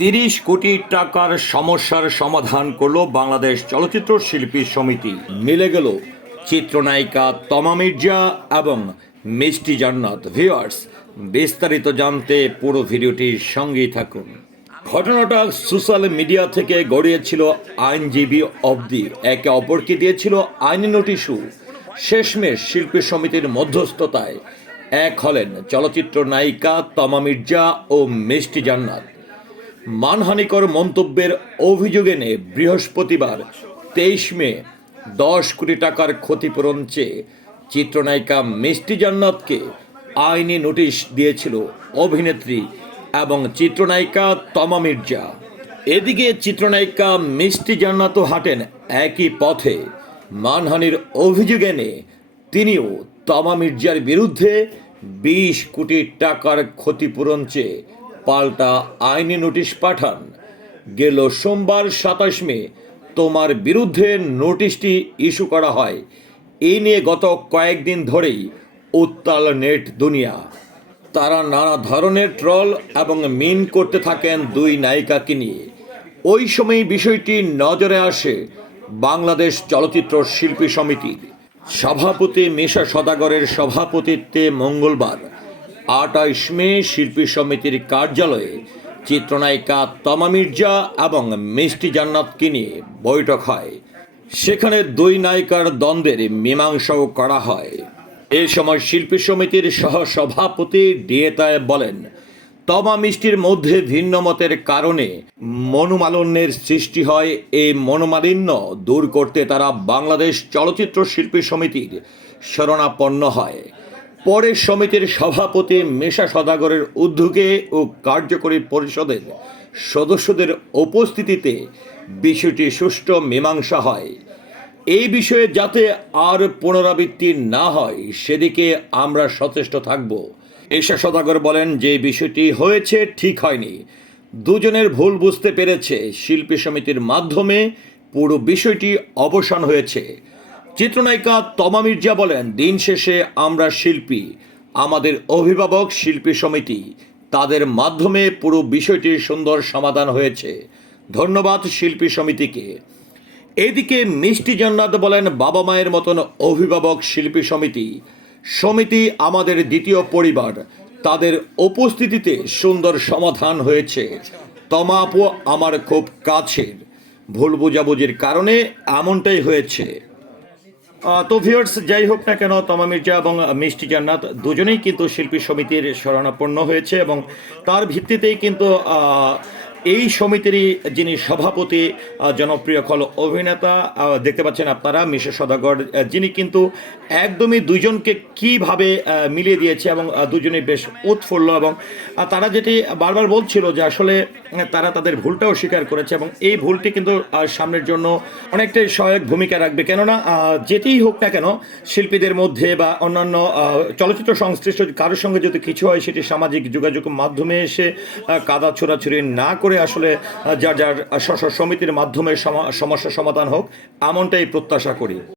তিরিশ কোটি টাকার সমস্যার সমাধান করল বাংলাদেশ চলচ্চিত্র শিল্পী সমিতি। মিলে গেল চিত্রনায়িকা তমা মির্জা এবং মিষ্টি জান্নাত। ভিওয়ার্স বিস্তারিত জানতে পুরো ভিডিওটির সঙ্গেই থাকুন। ঘটনাটা সোশ্যাল মিডিয়া থেকে গড়িয়েছিল আইনজীবী অবধি। একে অপরকে দিয়েছিল আইনি নোটিশও। শেষমেশ শিল্পী সমিতির মধ্যস্থতায় এক হলেন চলচ্চিত্র নায়িকা তমা মির্জা ও মিষ্টি জান্নাত। মানহানিকর মন্তব্যের অভিযোগ এনে বৃহস্পতিবার তেইশ মে দশ কোটি টাকার ক্ষতিপূরণ চেয়ে চিত্রনায়িকা মিষ্টি জান্নাতকে আইনি নোটিশ দিয়েছিল অভিনেত্রী এবং চিত্রনায়িকা তমা মির্জা। এদিকে চিত্রনায়িকা মিষ্টি জান্নাতও হাঁটেন একই পথে। মানহানির অভিযোগ এনে তিনিও তমা মির্জার বিরুদ্ধে বিশ কোটি টাকার ক্ষতিপূরণ চেয়ে পাল্টা আইনি নোটিশ পাঠান। গেল সোমবার সাতাশ মে, তোমার বিরুদ্ধে নোটিশটি ইস্যু করা হয়। এই নিয়ে গত কয়েকদিন ধরেই উত্তাল নেট দুনিয়া। তারা নানা ধরনের ট্রল এবং মিন করতে থাকেন দুই নায়িকাকে নিয়ে। ওই সময় বিষয়টি নজরে আসে বাংলাদেশ চলচ্চিত্র শিল্পী সমিতির। সভাপতি মিশা সদাগরের সভাপতিত্বে মঙ্গলবার আটাইশ মে শিল্পী সমিতির কার্যালয়ে চিত্রনায়িকা তমা মির্জা এবং মিষ্টি জান্নাতকে নিয়ে বৈঠক হয়। সেখানে দুই নায়িকার দ্বন্দ্বের মীমাংসাও করা হয়। এ সময় শিল্পী সমিতির সহ সভাপতি ডিএতায় বলেন, তমা মিষ্টির মধ্যে ভিন্ন মতের কারণে মনোমালিন্যের সৃষ্টি হয়। এই মনোমালিন্য দূর করতে তারা বাংলাদেশ চলচ্চিত্র শিল্পী সমিতির শরণাপন্ন হয়। পরে সমিতির সভাপতি মেশা সদাগরের উদ্যোগে ও কার্যকরী পরিষদের সদস্যদের উপস্থিতিতে বিষয়টি সুষ্ঠু মীমাংসা হয়। এই বিষয়ে যাতে আর পুনরাবৃত্তি না হয়, সেদিকে আমরা সচেষ্ট থাকব। এশা সদাগর বলেন যে বিষয়টি হয়েছে, ঠিক হয়নি। দুজনের ভুল বুঝতে পেরেছে শিল্পী সমিতির মাধ্যমে পুরো বিষয়টি অবসান হয়েছে। চিত্রনায়িকা তমা মির্জা বলেন, দিন শেষে আমরা শিল্পী। আমাদের অভিভাবক শিল্পী সমিতি। তাদের মাধ্যমে পুরো বিষয়টির সুন্দর সমাধান হয়েছে। ধন্যবাদ শিল্পী সমিতিকে। এদিকে মিষ্টি জান্নাত বলেন, বাবা মায়ের মতন অভিভাবক শিল্পী সমিতি। সমিতি আমাদের দ্বিতীয় পরিবার। তাদের উপস্থিতিতে সুন্দর সমাধান হয়েছে। তমা আপু আমার খুব কাছের। ভুল বোঝাবুঝির কারণে এমনটাই হয়েছে। তো ভিউয়ার্স যাই হোক না কেন, তমা মির্জা এবং মিষ্টি জান্নাত দুজনেই কিন্তু শিল্পী সমিতির শরণাপন্ন হয়েছে এবং তার ভিত্তিতেই কিন্তু এই সমিতিরই যিনি সভাপতি জনপ্রিয় খল অভিনেতা দেখতে পাচ্ছেন আপনারা মিশে সদাগর যিনি কিন্তু একদমই দুজনকে কীভাবে মিলিয়ে দিয়েছে এবং দুজনেই বেশ উৎফুল্ল এবং তারা যেটি বারবার বলছিল যে আসলে তারা তাদের ভুলটাও স্বীকার করেছে এবং এই ভুলটি কিন্তু সামনের জন্য অনেকটাই সহায়ক ভূমিকা রাখবে। কেননা যেটিই হোক না কেন, শিল্পীদের মধ্যে বা অন্যান্য চলচ্চিত্র সংশ্লিষ্ট কারোর সঙ্গে যদি কিছু হয়, সেটি সামাজিক যোগাযোগ মাধ্যমে এসে কাদা ছোড়াছুড়ি না করে আসলে যার যার সমিতির মাধ্যমে সমা- সমস্যা সমাধান হোক এমনটাই প্রত্যাশা করি।